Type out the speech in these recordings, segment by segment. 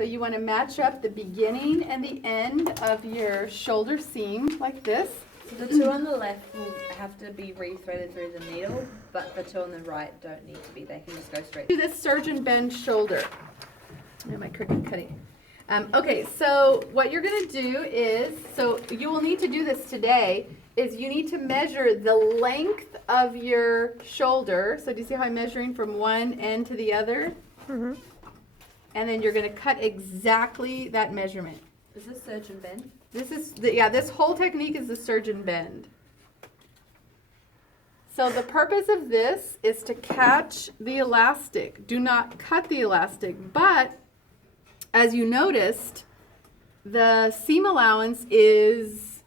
So you want to match up the beginning and the end of your shoulder seam like this. So the two on the left will have to be re-threaded through the needle, but the two on the right don't need to be. They can just go straight. Do this surgeon bend shoulder. Oh, my crooked cutting. Okay, so what you're going to do is, so you will need to do this today, is you need to measure the length of your shoulder. So do you see how I'm measuring from one end to the other? Mm-hmm. And then you're going to cut exactly that measurement. Is this surgeon bend? This is, this whole technique is the surgeon bend. So the purpose of this is to catch the elastic. Do not cut the elastic, but as you noticed, the seam allowance is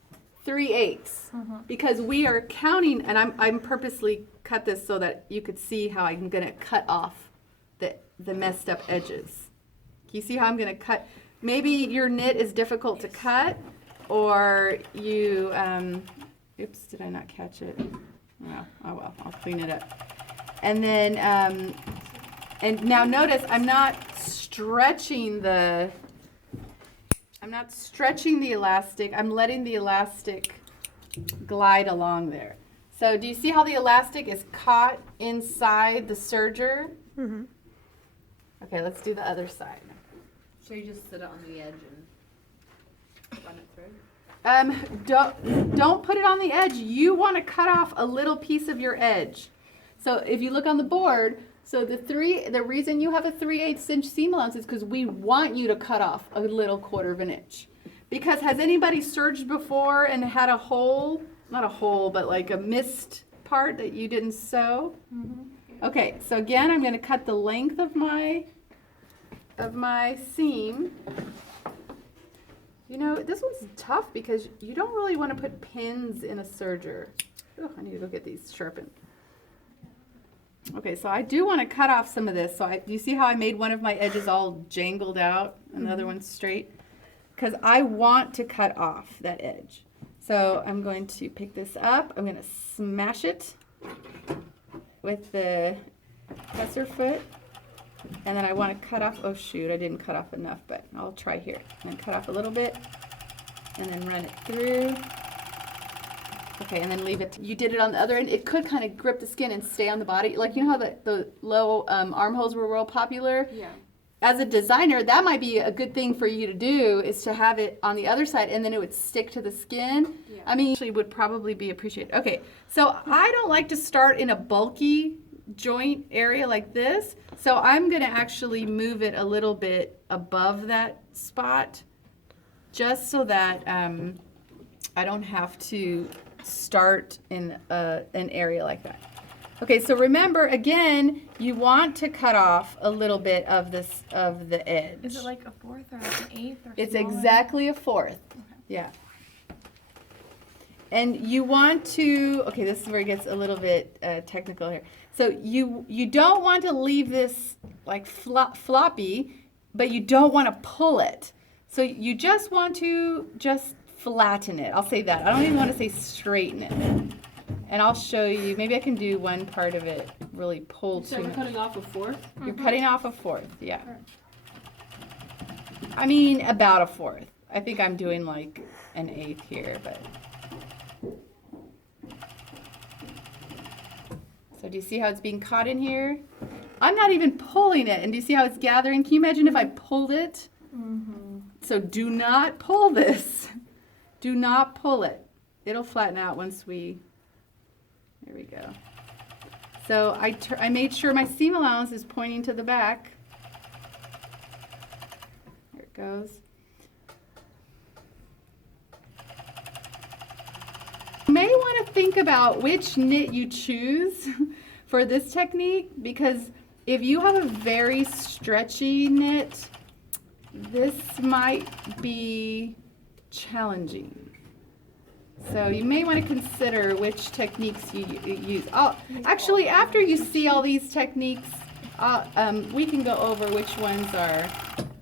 3/8 because we are counting, and I'm purposely cut this so that you could see how I'm going to cut off the messed up edges. Can you see how I'm going to cut? Maybe your knit is difficult to cut, or you, oops, did I not catch it? No, oh well, I'll clean it up. And then, and now notice I'm not stretching the elastic. I'm letting the elastic glide along there. So do you see how the elastic is caught inside the serger? Mm-hmm. Okay, let's do the other side. So you just sit it on the edge and run it through? Don't put it on the edge. You want to cut off a little piece of your edge. So if you look on the board, so the reason you have a 3/8 inch seam allowance is because we want you to cut off a little 1/4 of an inch. Because has anybody serged before and had a hole, not a hole, but like a missed part that you didn't sew? Mm-hmm. Okay, so again, I'm going to cut the length of my seam. You know, this one's tough because you don't really want to put pins in a serger. Oh, I need to go get these sharpened. Okay, so I do want to cut off some of this. So do you see how I made one of my edges all jangled out and the other one's straight? Because I want to cut off that edge. So I'm going to pick this up. I'm going to smash it with the presser foot. And then I want to cut off, oh shoot, I didn't cut off enough, but I'll try here. And then cut off a little bit, and then run it through. Okay, and then leave it. You did it on the other end. It could kind of grip the skin and stay on the body. Like, you know how the low armholes were real popular? Yeah. As a designer, that might be a good thing for you to do, is to have it on the other side, and then it would stick to the skin. Yeah. I mean, actually would probably be appreciated. Okay, so I don't like to start in a bulky joint area like this, so I'm going to actually move it a little bit above that spot, just so that I don't have to start in an area like that. Okay, so remember, again, you want to cut off a little bit of the edge. Is it like a 4th or like an 8th or It's smaller? exactly a 4th. Okay. Yeah. And you want to, okay, this is where it gets a little bit technical here. So you don't want to leave this like floppy, but you don't want to pull it. So you just want to flatten it. I'll say that. I don't even want to say straighten it. And I'll show you, maybe I can do one part of it really pulled So too we're much. cutting off a 4th? You're cutting off a 4th, yeah. I mean, about a 4th. I think I'm doing like an 1/8 here, but. So do you see how it's being caught in here? I'm not even pulling it. And do you see how it's gathering? Can you imagine if I pulled it? Mm-hmm. So do not pull this. Do not pull it. It'll flatten out once we, there we go. So I made sure my seam allowance is pointing to the back. There it goes. You may want to think about which knit you choose for this technique, because if you have a very stretchy knit, this might be challenging. So you may want to consider which techniques you use. Actually, after you see all these techniques, we can go over which ones are.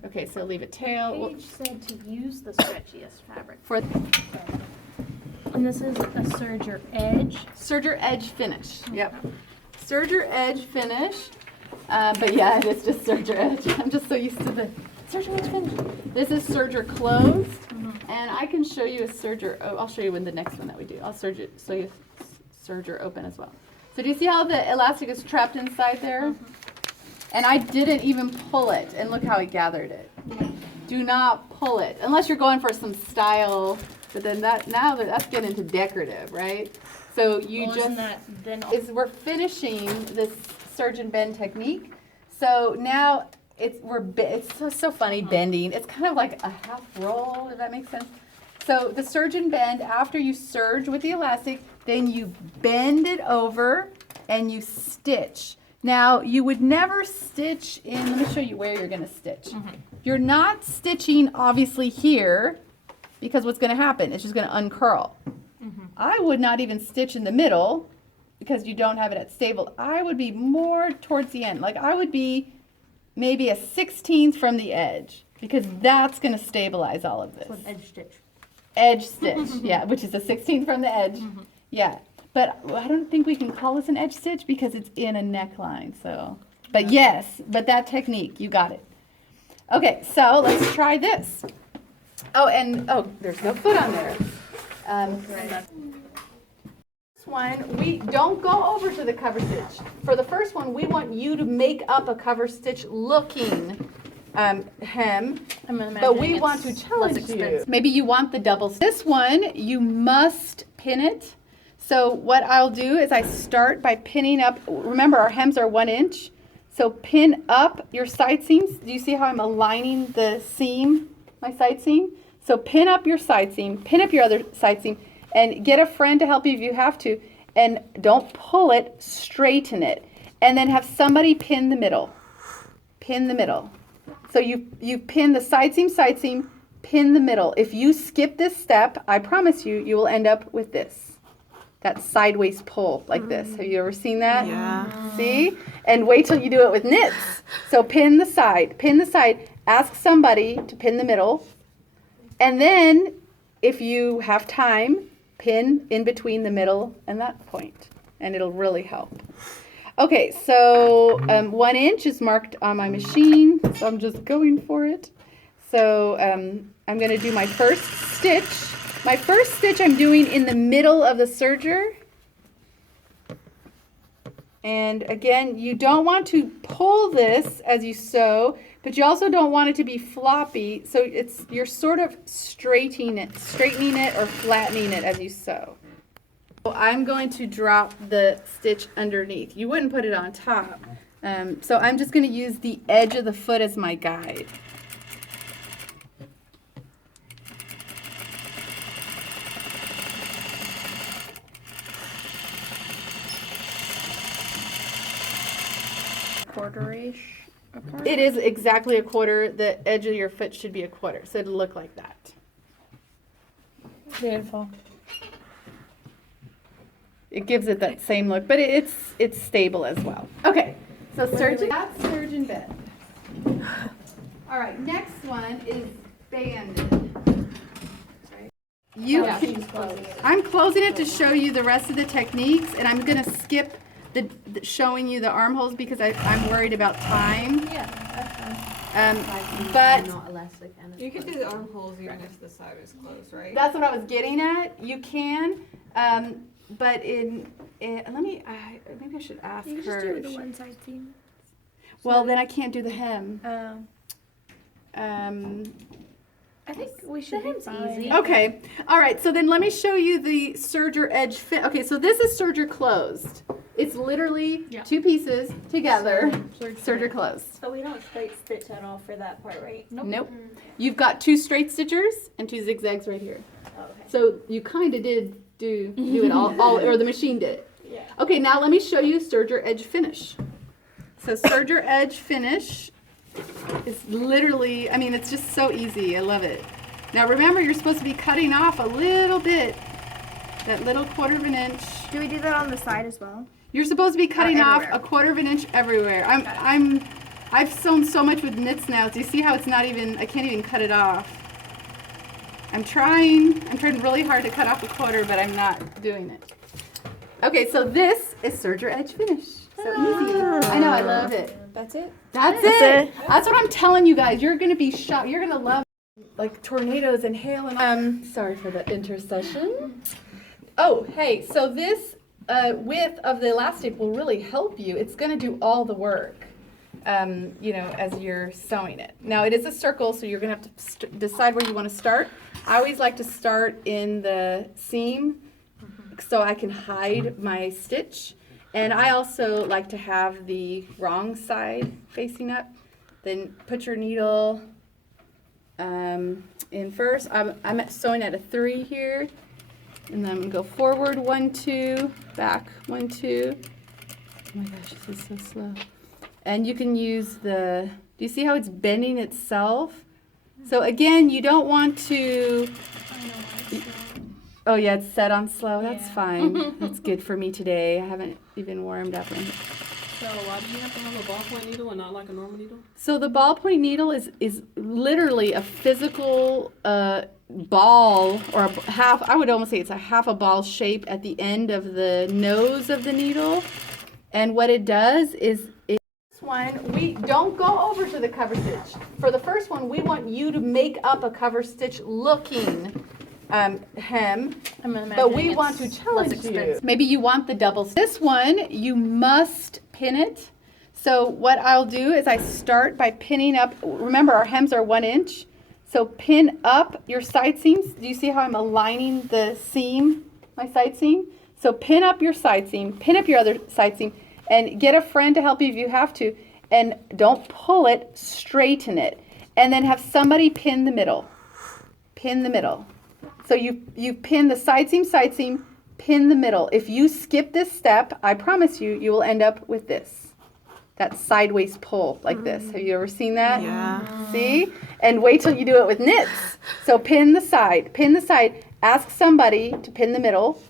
Okay, so leave a tail. Paige said to use the stretchiest fabric. And this is a serger edge. Serger edge finish. Yep. Serger edge finish. But yeah, it is just serger edge. I'm just so used to the serger edge finish. This is serger closed, and I can show you a serger. Oh, I'll show you in the next one that we do. I'll serger so you serger open as well. So do you see how the elastic is trapped inside there? And I didn't even pull it, and look how I gathered it. Do not pull it unless you're going for some style. But then that's getting into decorative, right? So you Well, just isn't that then we're finishing this surge and bend technique. So now it's so funny bending. It's kind of like a half roll, if that makes sense. So the surge and bend, after you surge with the elastic, then you bend it over and you stitch. Now you would never stitch in, let me show you where you're gonna stitch. You're not stitching obviously here, because what's gonna happen, it's just gonna uncurl. I would not even stitch in the middle because you don't have it at stable. I would be more towards the end. Like I would be maybe a 16th from the edge because that's going to stabilize all of this. an edge stitch? Edge stitch, yeah, which is a 16th from the edge. Yeah, but I don't think we can call this an edge stitch because it's in a neckline. So, but yes, but that technique, you got it. Okay, so let's try this. Oh, and there's no foot on there. This one, we don't go over to the cover stitch. For the first one, we want you to make up a cover stitch looking hem, but we want to challenge you. Maybe you want the double. This one, you must pin it. So what I'll do is I start by pinning up. Remember, our hems are 1 inch. So pin up your side seams. Do you see how I'm aligning the seam, my side seam? So pin up your side seam, pin up your other side seam, and get a friend to help you if you have to. And don't pull it, straighten it. And then have somebody pin the middle. Pin the middle. So you pin the side seam, pin the middle. If you skip this step, I promise you, you will end up with this. That sideways pull like this. Have you ever seen that? Yeah. See? And wait till you do it with knits. So pin the side, ask somebody to pin the middle. And then if you have time, pin in between the middle and that point, and it'll really help. Okay, so 1 inch is marked on my machine, so I'm just going for it. So I'm going to do my first stitch. My first stitch I'm doing in the middle of the serger. And again, you don't want to pull this as you sew, but you also don't want it to be floppy. So you're sort of straightening it or flattening it as you sew. So I'm going to drop the stitch underneath. You wouldn't put it on top. So I'm just going to use the edge of the foot as my guide. Quarter-ish apart. It is exactly a quarter. The edge of your foot should be a quarter, so it'll look like that. Beautiful. It gives it that same look, but it's stable as well. Okay, so surgeon, that's surgeon bend. All right, next one is banded. I'm closing it to show you the rest of the techniques, and I'm gonna skip the showing you the armholes because I'm worried about time. Yeah, that's fine. But Not elastic and You could do the armholes even if the side is closed, right? that's what I was getting at. You can, but maybe I should ask You can her. just do the one side seam. Well, then I can't do the hem. I think we should be hem's fine. easy. Okay. All right. So then let me show you the serger edge fit. Okay. So this is serger closed. It's literally two pieces together. Serger closed. So we don't straight stitch at all for that part, right? Nope. You've got 2 straight stitchers and 2 zigzags right here. Oh, okay. So you kind of did do it all, or the machine did it. Yeah. Okay. Now let me show you serger edge finish. So serger edge finish is literally, I mean, it's just so easy. I love it. Now remember, you're supposed to be cutting off a little bit, that little 1/4 of an inch. Do we do that on the side as well? You're supposed to be cutting off everywhere. a 1/4 of an inch everywhere. I've sewn so much with knits now. Do you see how it's not even, I can't even cut it off. I'm trying really hard to cut off a 1/4, but I'm not doing it. Okay, so this is serger edge finish. So easy. I know, I love it. That's it. That's it. That's what I'm telling you guys. You're gonna be shocked. You're gonna love like tornadoes and hail and sorry for the intercession. Oh, hey, so this width of the elastic will really help you. It's gonna do all the work. As you're sewing it. Now it is a circle, so you're gonna have to decide where you want to start. I always like to start in the seam so I can hide my stitch. And I also like to have the wrong side facing up. Then put your needle in first. I'm sewing at a 3 here. And then I'm gonna go forward 1, 2, back 1, 2. Oh my gosh, this is so slow. And you can use do you see how it's bending itself? So again, you don't want to, oh yeah, it's set on slow, that's fine. That's good for me today. I haven't even warmed up. So why do you have to have a ballpoint needle and not like a normal needle? So the ballpoint needle is literally a physical ball, or I would almost say it's a half a ball shape at the end of the nose of the needle. And what it does is, we don't go over to the cover stitch. For the first one, we want you to make up a cover stitch looking hem, but we want to challenge you. Maybe you want the double. This one, you must pin it. So what I'll do is I start by pinning up. Remember, our hems are 1 inch. So pin up your side seams. Do you see how I'm aligning the seam, my side seam? So pin up your side seam, pin up your other side seam, and get a friend to help you if you have to, and don't pull it, straighten it. And then have somebody pin the middle. Pin the middle. So you pin the side seam, pin the middle. If you skip this step, I promise you, you will end up with this. That sideways pull like this. Have you ever seen that? Yeah. See? And wait till you do it with knits. So pin the side, ask somebody to pin the middle.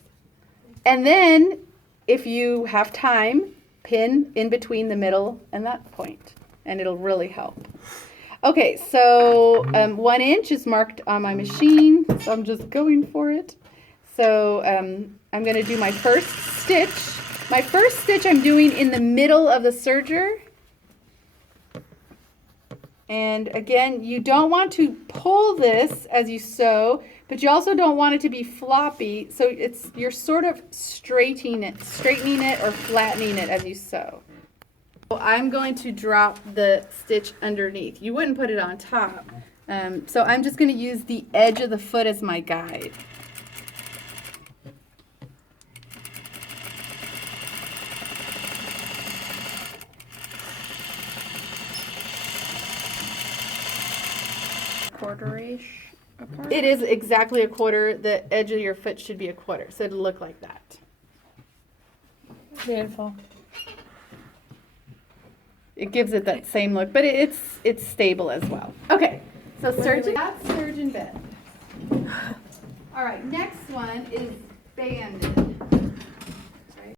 And then if you have time, pin in between the middle and that point, and it'll really help. Okay, so 1 inch is marked on my machine, so I'm just going for it. So I'm going to do my first stitch. My first stitch I'm doing in the middle of the serger. And again, you don't want to pull this as you sew, but you also don't want it to be floppy. So you're sort of straightening it or flattening it as you sew. So I'm going to drop the stitch underneath. You wouldn't put it on top. So I'm just going to use the edge of the foot as my guide. Quarter-ish apart. It is exactly a quarter. The edge of your foot should be a quarter, so it'll look like that. Beautiful. It gives it that same look, but it's stable as well. Okay, so surgeon, that's surgeon bend. All right, next one is banded.